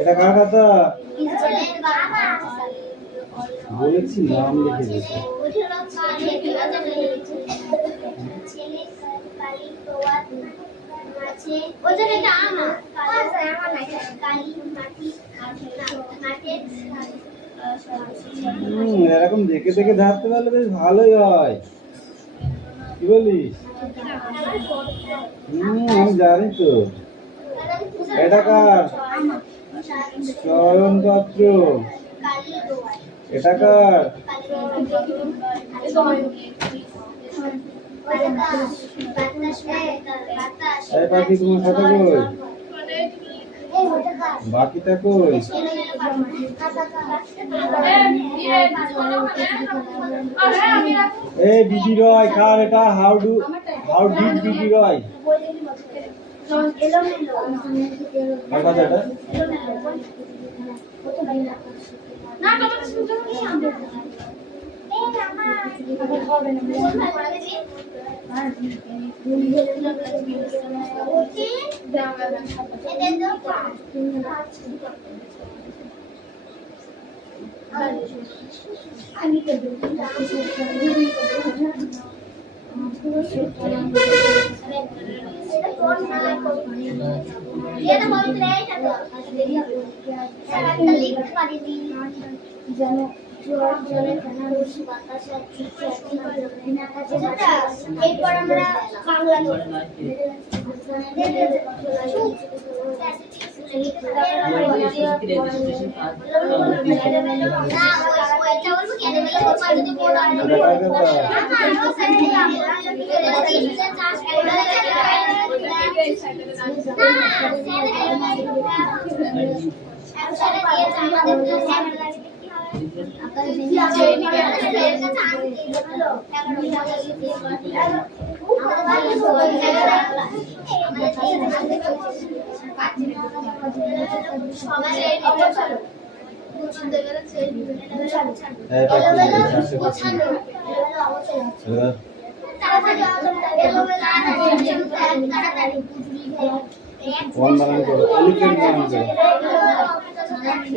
এটা কার কথা বলেছি? নাম লিখে দিয়েছি। এরকম দেখে দেখে ধারতে পারলে বেশ ভালোই হয়, কি বলিস? আমি জানি তো। এটা কার? চয়ন পাত্র। এটা কার? এই পাখি তোমার খাতা কই? বাকিটা কই? এই বিডি রয় কার এটা? How did BD Roy?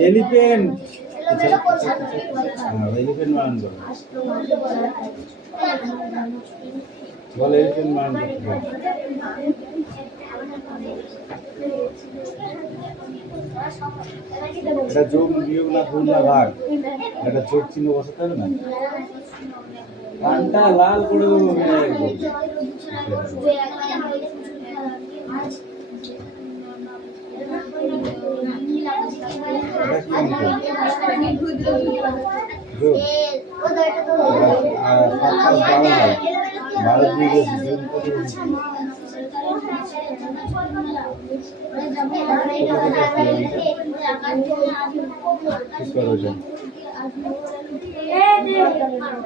Elephant elephant মান করো, বল এলিফেন্ট মান করো। এটা যোগ বিয়োগ না গুণ না ভাগ, এটা যোগ চিহ্ন বসাতে হবে না। কানটা লাল করে দেবো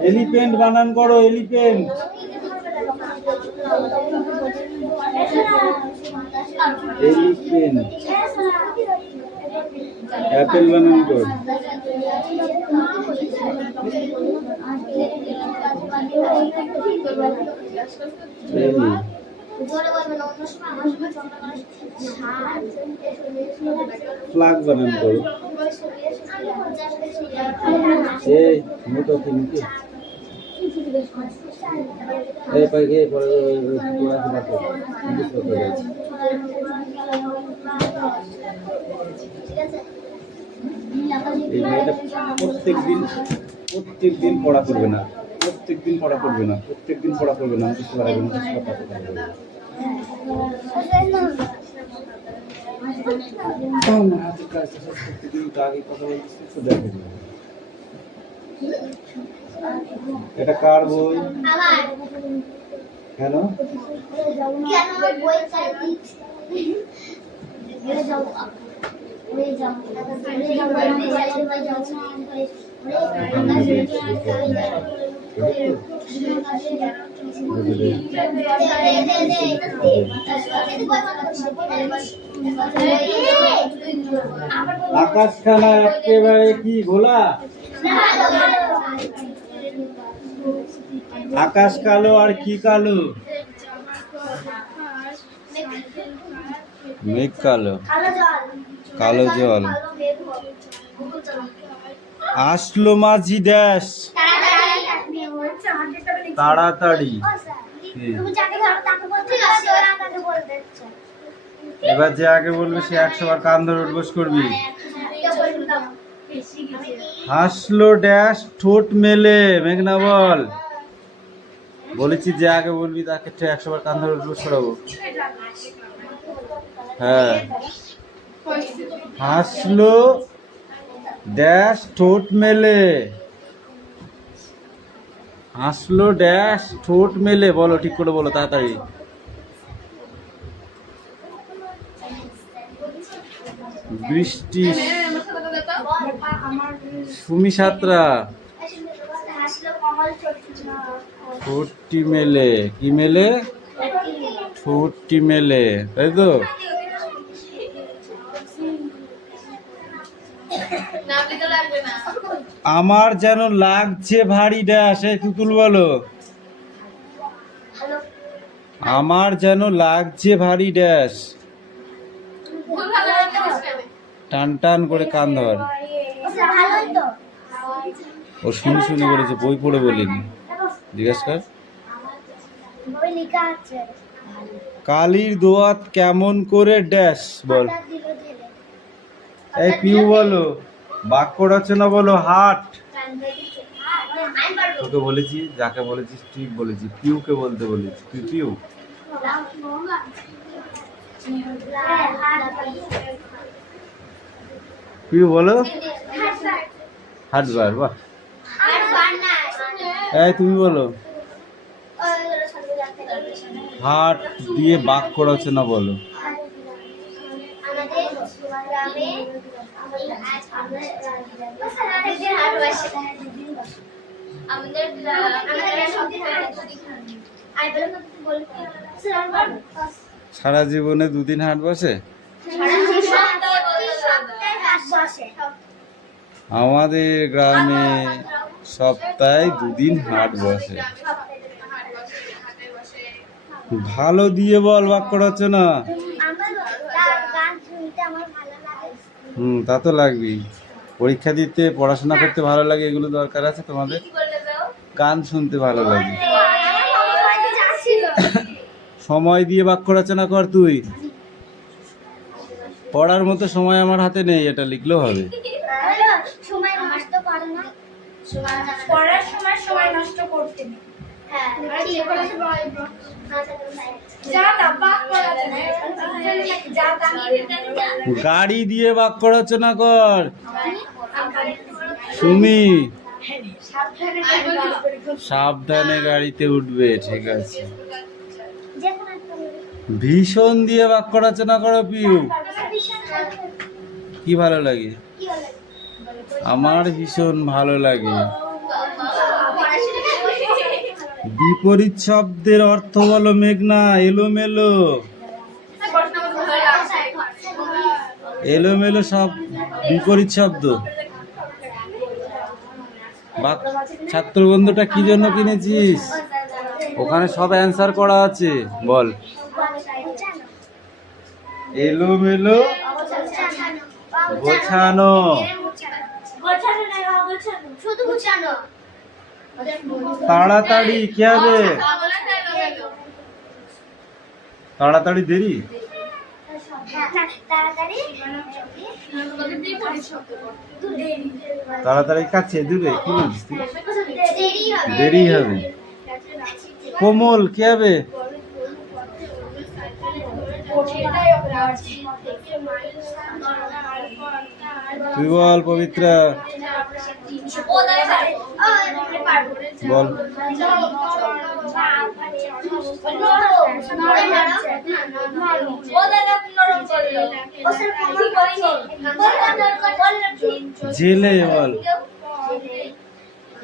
এলিফেন্ট বানান করো, এলিফেন্ট। এলিফেন্ট অ্যাপেল বানান করো। ফ্লাগ বানান করো এই মোটো কিনকি এই পাইকে পরে পুরা দিনা তো ঠিক আছে এই মেয়েটা প্রত্যেকদিন পড়া করবে না প্রত্যেকদিন পড়া করবে না কিছু পারবে না কিছু কথা বলবে আমার হাতে কাজ প্রত্যেকদিন আগে কথা বলতেছি তো দেখে এটা কার বই কেন বই আকাশখানা একেবারে কি ঘোলা আকাশ কালো আর কি কালো মেঘ কালো কালো জল আসলো মাঝি দেশ তাড়াতাড়ি এবার যে আগে বলবে সে 100 বার কান ধরে উঠবোস করবি হাসলো ড্যাশ ঠোঁট মেলে মেঘনা বল বলেছি যে আগে বলবি তাকে 100 বার কান ধরে উঠবোস করাবো হ্যাঁ হাসলো ড্যাশ ঠোঁট মেলে হাসলো ড্যাশ ঠোঁট মেলে বলো ঠিক করে বলো তাড়াতাড়ি বৃষ্টি সুমি সাতরা ঠোঁটটি মেলে কি মেলে ঠোঁটটি মেলে তাই তো আমার যেন লাগছে ভারী ড্যাশ এই তুতুল বলো আমার যেন লাগছে ভারী ড্যাশ টান টান করে কান ধর ও শুনে শুনে বলেছে বই পড়ে বলিনি জিজ্ঞাসা কর কালির দোয়াত কেমন করে ড্যাশ বল এই পিউ বলো বাক্য রচনা বলো হাট তোকে বলেছি যাকে বলেছিস ঠিক বলেছি পিউকে বলতে বলেছি তুই পিউ পিউ বলো হাটবার বাহ এই তুমি বলো হাট দিয়ে বাক্য রচনা বলো সারা জীবনে দুদিন হাট বসে আমাদের গ্রামে সপ্তাহে দুদিন হাট বসে ভালো দিয়ে বল বাক্য রচনা তা তো লাগবেই পরীক্ষা দিতে পড়াশোনা করতে ভালো লাগে এগুলো দরকার আছে তোমাদের গান শুনতে ভালো লাগে সময় দিয়ে বাক্য রচনা কর তুই পড়ার মতো সময় আমার হাতে নেই এটা লিখলেও হবে গাড়ি দিয়ে বাক্য রচনা কর সুমি সাবধানে গাড়িতে উঠবে ঠিক আছে ভীষণ দিয়ে বাক্য রচনা করো পিউ কি ভালো লাগে আমার ভীষণ ভালো লাগে বিপরীত শব্দের অর্থ বলো মেঘনা এলোমেলো এলোমেলো সব বিপরীত শব্দ ছাত্র বন্ধুটা কি জন্য কিনেছিস ওখানে সব অ্যান্সার করা আছে বল এলোমেলো গোছানো। তাড়াতাড়ি কি হবে? তাড়াতাড়ি দেরি। তাড়াতাড়ি কাছে দূরে কি বলছিস তুই? দেরি হবে। কোমল কি হবে? তুই বল পবিত্রা, বল। জেলে বল।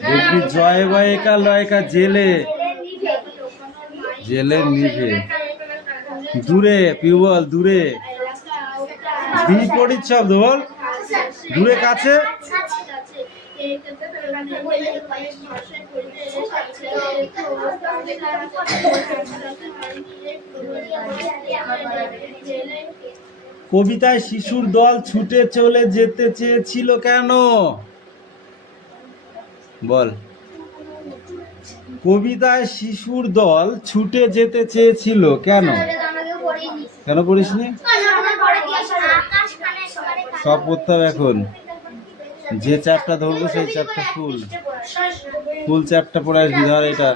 দেখবি জয় বয়কা লয়কা জেলে, জেলে নিভে। দূরে পিউ বল, দূরে। বিপরীত শব্দ বল। দূরে কাছে। কবিতায় শিশুর দল ছুটে চলে যেতে চেয়েছিল কেন? বল। কবিতায় শিশুর দল ছুটে যেতে চেয়েছিল কেন? কেন পড়িসনি? সব পড়তে হবে এখন। যে চ্যাপ্টার ধরবো সেই চ্যাপ্টার ফুল চ্যাপ্টার পড়ে আসবি। ধর এটা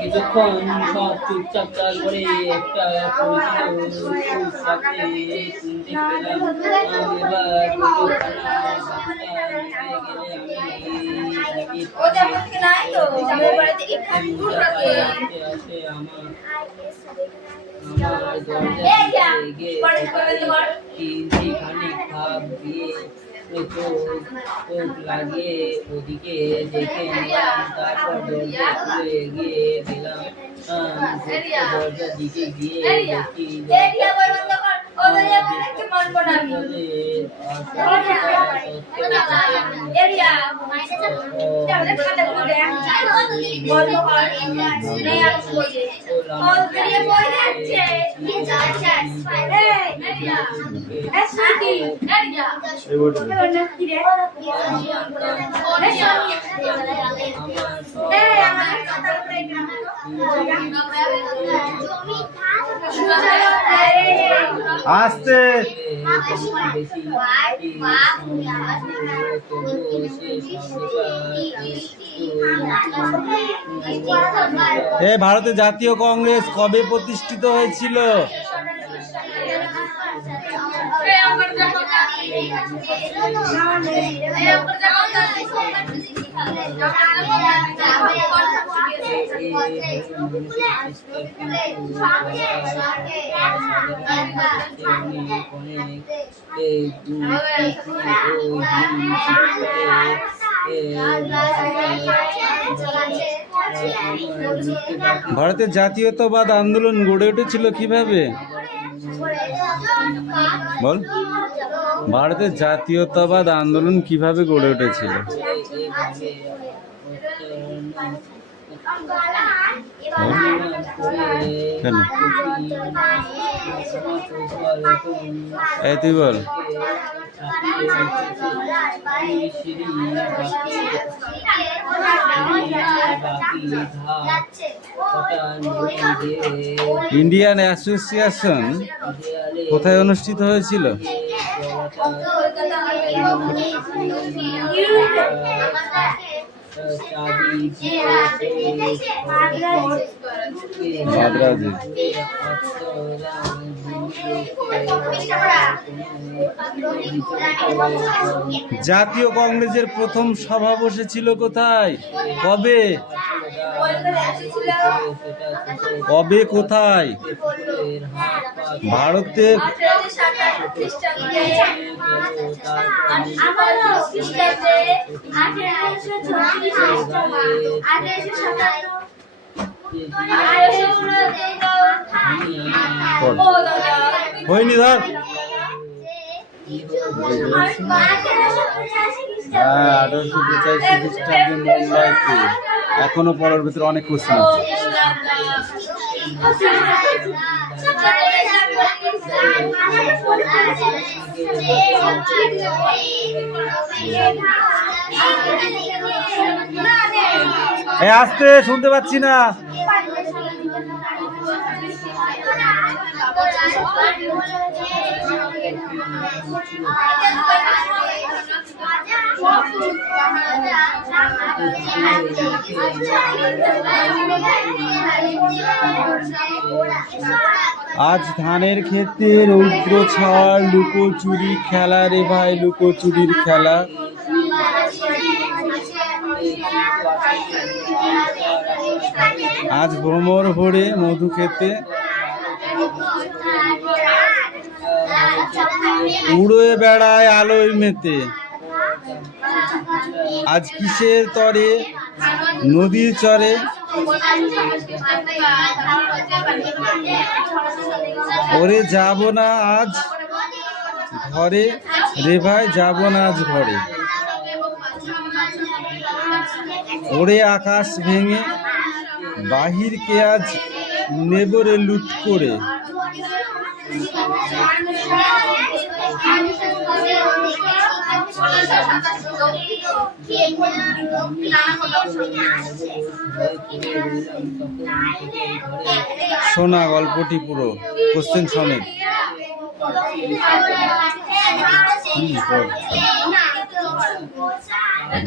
কিছুক্ষণ সব চুপচাপ, তারপরে একটা পরিচিত সাথে দেখতে পেলাম। আমার খানিক ভাব দিয়ে চোখ লাগিয়ে ওদিকে দেখে নিলাম। তারপর দরজা খুলে এগিয়ে গেলাম। দরজার দিকে গিয়ে দেখি আস্তে। ভারতের জাতীয় কংগ্রেস কবে প্রতিষ্ঠিত হয়েছিল? ভারতের জাতীয়তাবাদ আন্দোলন গড়ে উঠেছিল কিভাবে? বল। ভারতের জাতীয়তাবাদ আন্দোলন কিভাবে গড়ে উঠেছিল? কেন? এই তুই বল। ইন্ডিয়ান অ্যাসোসিয়েশন কোথায় অনুষ্ঠিত হয়েছিল? মাদ্রাজে। জাতীয় কংগ্রেসের প্রথম সভা বসেছিল কোথায়? কবে? কবে কোথায়? ভারতে। হয়নি ধর। হ্যাঁ, 1885 খ্রিস্টাব্দে মুম্বাইতে। এখনো পড়ার ভিতরে অনেক কোশ্চেন আছে। আস্তে, শুনতে পাচ্ছি না। আজ ধানের ক্ষেতে রৌদ্র ছাড়, লুকোচুরি খেলা রে ভাই, লুকোচুরির খেলা। আজ ভ্রমর ভরে মধু খেতে, উড়ে বেড়ায় আলোয় মেতে। আজ কিসের তরে নদীর চরে, ওরে যাব না আজ ঘরে রে ভাই, যাব না আজ ঘরে। ওরে আকাশ ভেঙে বাহিরকে আজ নেবরে লুট করে। শোনা গল্পটি পুরো কোশ্চেন সমেত।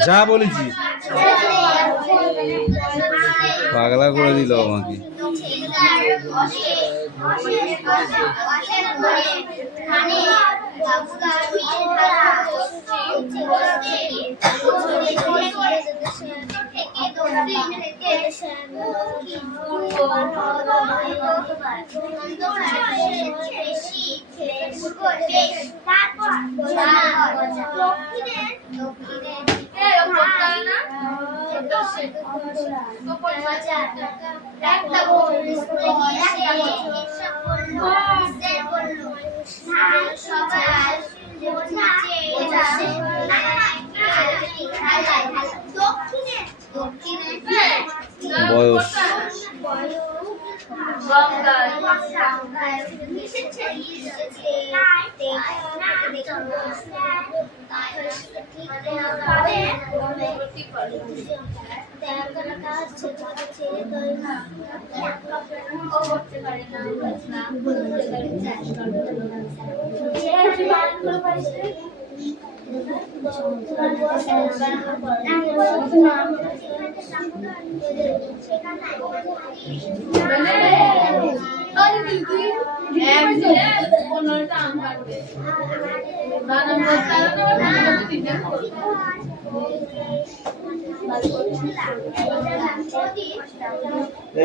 যা বলেছি পাগলা করে দিল আমাকে। বয়স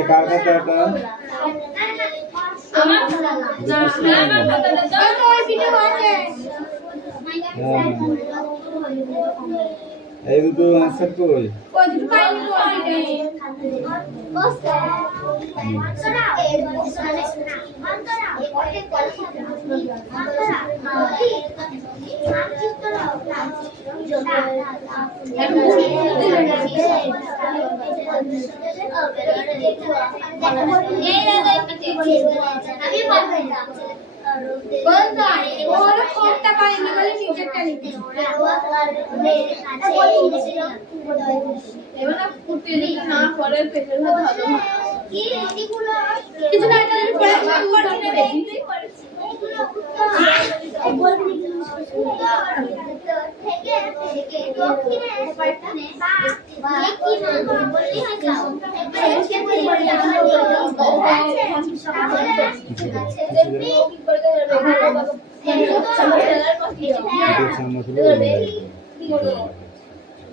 কার খাতা এই দুটো আনসার কই?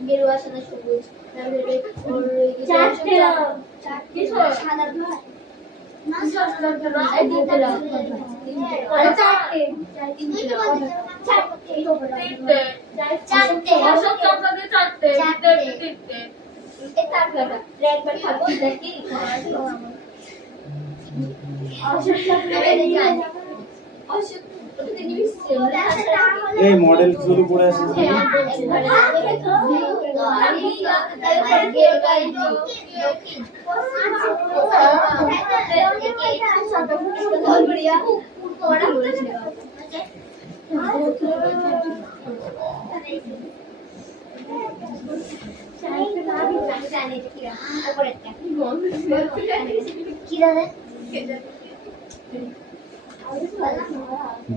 গেরুয়া সাদা সবুজ তারপরে সাদা না সাদা এই মডেল শুরু করে আসিস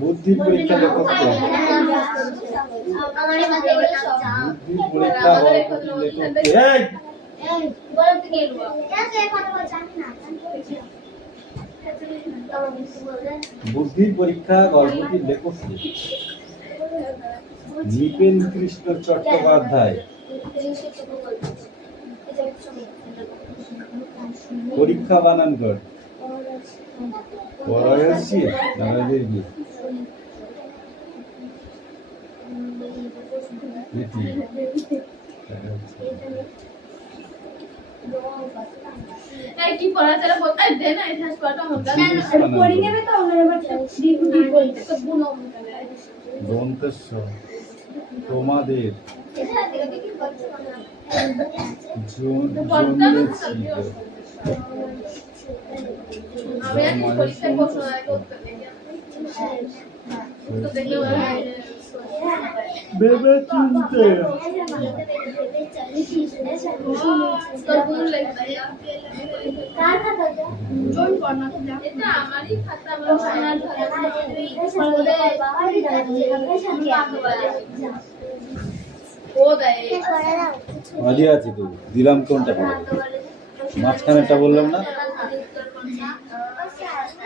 বুদ্ধির পরীক্ষা লেখক কে? বুদ্ধির পরীক্ষা গল্পটির লেখক কে? নৃপেন কৃষ্ণ চট্টোপাধ্যায়। পরীক্ষা বানান কর পড়াচ্ছি দাঁড়া দেখবি কি পড়াতে বলতে দে না এটা পড়াটা মতো না পড়ি নেবে তো আমরা এবার ডিগ্রি বলতে তো গুণ দন্তেশ্বর তোমাদের আমি পরীক্ষায় প্রশ্ন করতে তো দেখলে বেবে চিনতে তোর ভুল লাগবে কার খাতা জোন পড়না এটা আমারই খাতা আমরা সোনার ও দেয় আদি আছে তো দিলাম কোনটা পড়ে মাঝখানেরটা বললাম না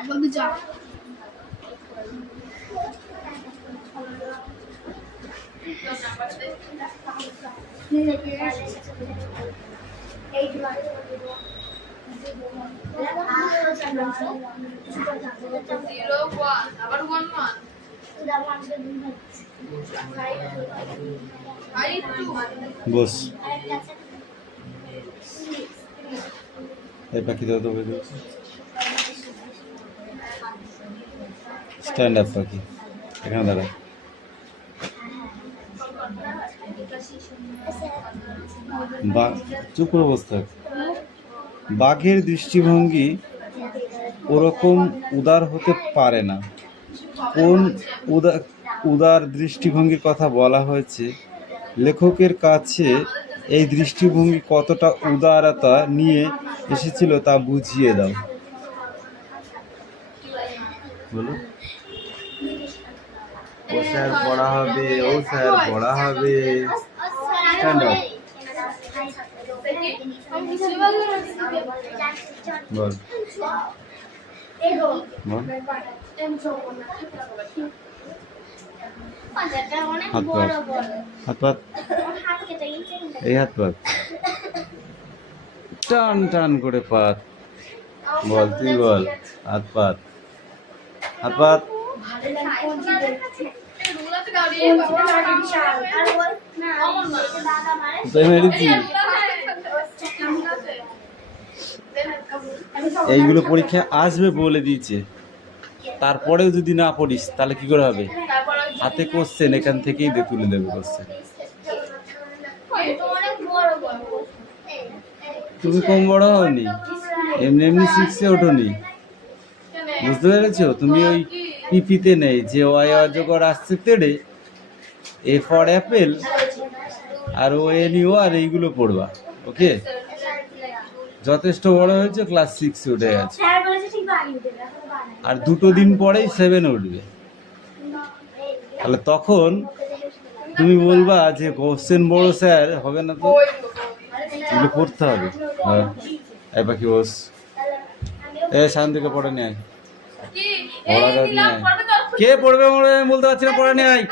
বলতে যা বস এই পাখি দাও তো স্ট্যান্ড আপ পাখি এখানে দাঁড়া চুপ করে বসে থাক বাঘের দৃষ্টিভঙ্গি ওরকম উদার হতে পারে না কোন উদার দৃষ্টিভঙ্গির কথা বলা হয়েছে লেখকের কাছে এই দৃষ্টিভঙ্গি কতটা উদারতা নিয়ে এসেছিল তা বুঝিয়ে দাও বলো ও স্যার পড়া হবে ও স্যার পড়া হবে স্ট্যান্ড আপ বল বল হাত পাত হাত পাত এই হাত পাত টান টান করে পাত বল তুই বল হাত পাত হাত পাত এইগুলো পরীক্ষা আসবে বলে দিয়েছে তারপরেও যদি না পড়িস তাহলে কি করে হবে হাতে কোশ্চেন এখান থেকেই তুলে দেবে কোশ্চেন তুমি কম বড় হওনি এমনি এমনি শিখছে ওঠোনি বুঝতে পেরেছো তুমি ওই পিপিতে নেই যে ওয়াই অজগর আসছে তেড়ে এ ফর অ্যাপেল আর ও এন ইউ আর এইগুলো পড়বা ওকে যথেষ্ট বড় হয়েছে ক্লাস 6 উঠে গেছে আর 2 দিন পরেই 7 উঠবে তাহলে তখন তুমি বলবা যে কোশ্চেন বড় স্যার হবে না তো এগুলো পড়তে হবে। হ্যাঁ, এই পাখি বস। শান্তিকে পড়ে নিয়ে আয়, পড়াটা নিয়ে আয়। কে পড়বে বলতে পারছি না, পড়ে নিয়ে আয়।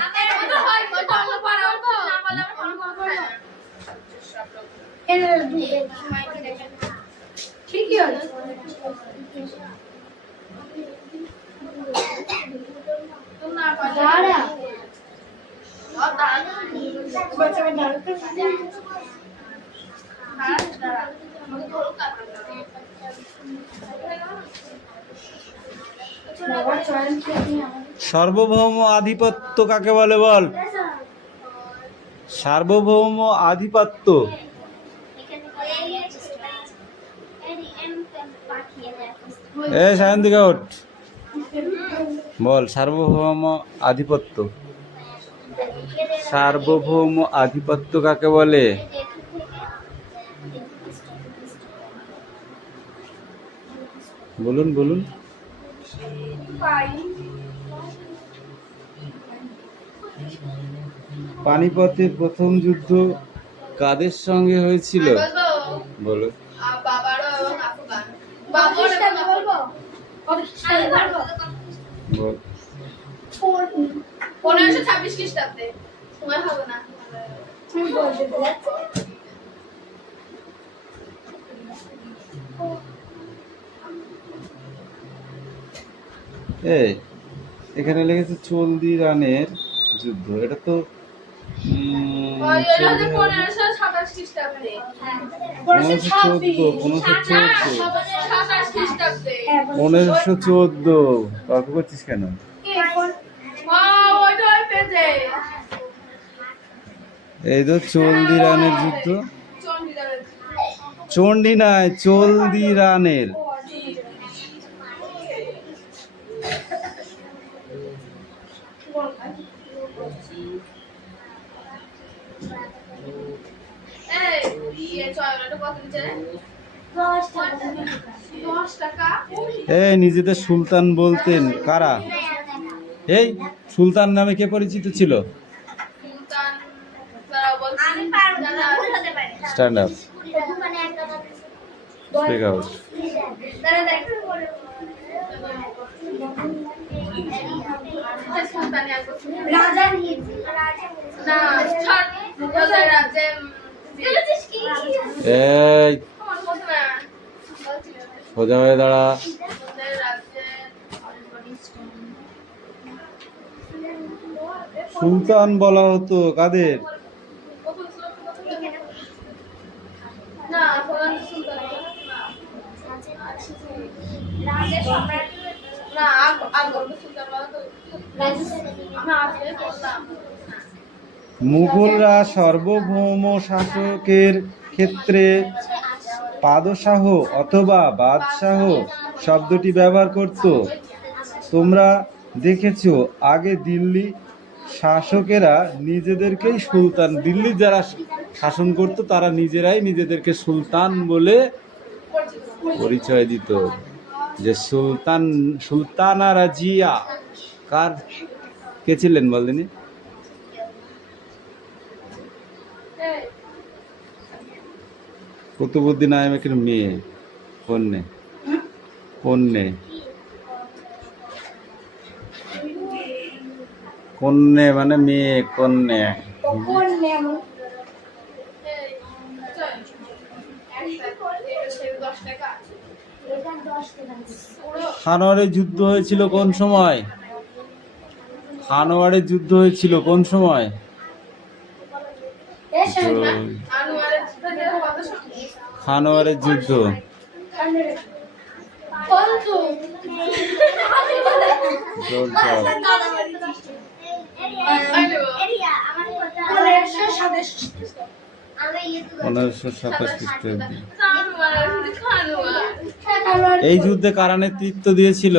ঠিকই আছে। সার্বভৌম আধিপত্য কাকে বলে বল? সার্বভৌম আধিপত্য। সায়ন্তিকা ওঠ, বল সার্বভৌম আধিপত্য। সার্বভৌম আধিপত্য কাকে বলে? বলুন বলুন। পানিপথের প্রথম যুদ্ধ কাদের সঙ্গে হয়েছিল? বলো। বল। 1526 খ্রিস্টাব্দে। সময় হবে না। এখানে লেগেছে চলদি রানের যুদ্ধ, এটা তো 1527 খ্রিস্টাব্দে। 1514 তর্ক করছিস কেন? এই তো চলদি রানের যুদ্ধ। চণ্ডী নয়, চলদি রানের। নিজেদের সুলতান বলতেন কারা? এই সুলতান নামে কে পরিচিত ছিল? Stand up, speak out. এই সোজা হয়ে দাঁড়া। সুলতান বলা হতো কাদের? মুঘলরা সার্বভৌম শাসকের ক্ষেত্রে পাদশাহ অথবা বাদশাহ শব্দটি ব্যবহার করত। তোমরা দেখেছো আগে দিল্লি শাসকেরা নিজেদেরকেই সুলতান, দিল্লির যারা শাসন করত তারা নিজেরাই নিজেদেরকে সুলতান বলে পরিচয় দিত। যে সুলতানা রাজিয়া কার কে ছিলেন বলদিনি? কুতুবউদ্দিন আইবেকের মেয়ে। কন্যে মানে মেয়ে, কন্যে। খানোয়ারের যুদ্ধ হয়েছিল কোন সময়? খানোয়ারের যুদ্ধ হয়েছিল কোন সময়? খানোয়ারের যুদ্ধ এই যুদ্ধে কারা নেতৃত্ব দিয়েছিল?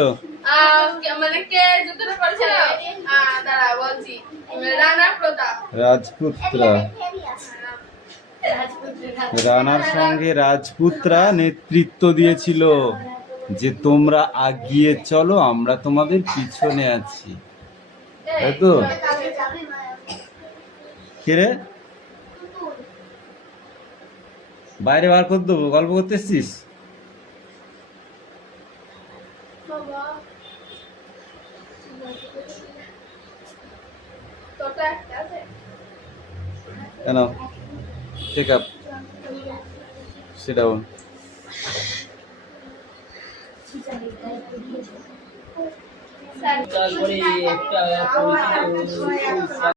রাজপুতরা। রানার সঙ্গে রাজপুতরা নেতৃত্ব দিয়েছিল যে তোমরা আগিয়ে চলো, আমরা তোমাদের পিছনে আছি, তাই তো? কে রে? বাইরে বার করে দেবো, গল্প করতে এসছিস? বাবা তোটা একটা আছে কেন? Take up, sit down. তারপরে একটা পরিচিত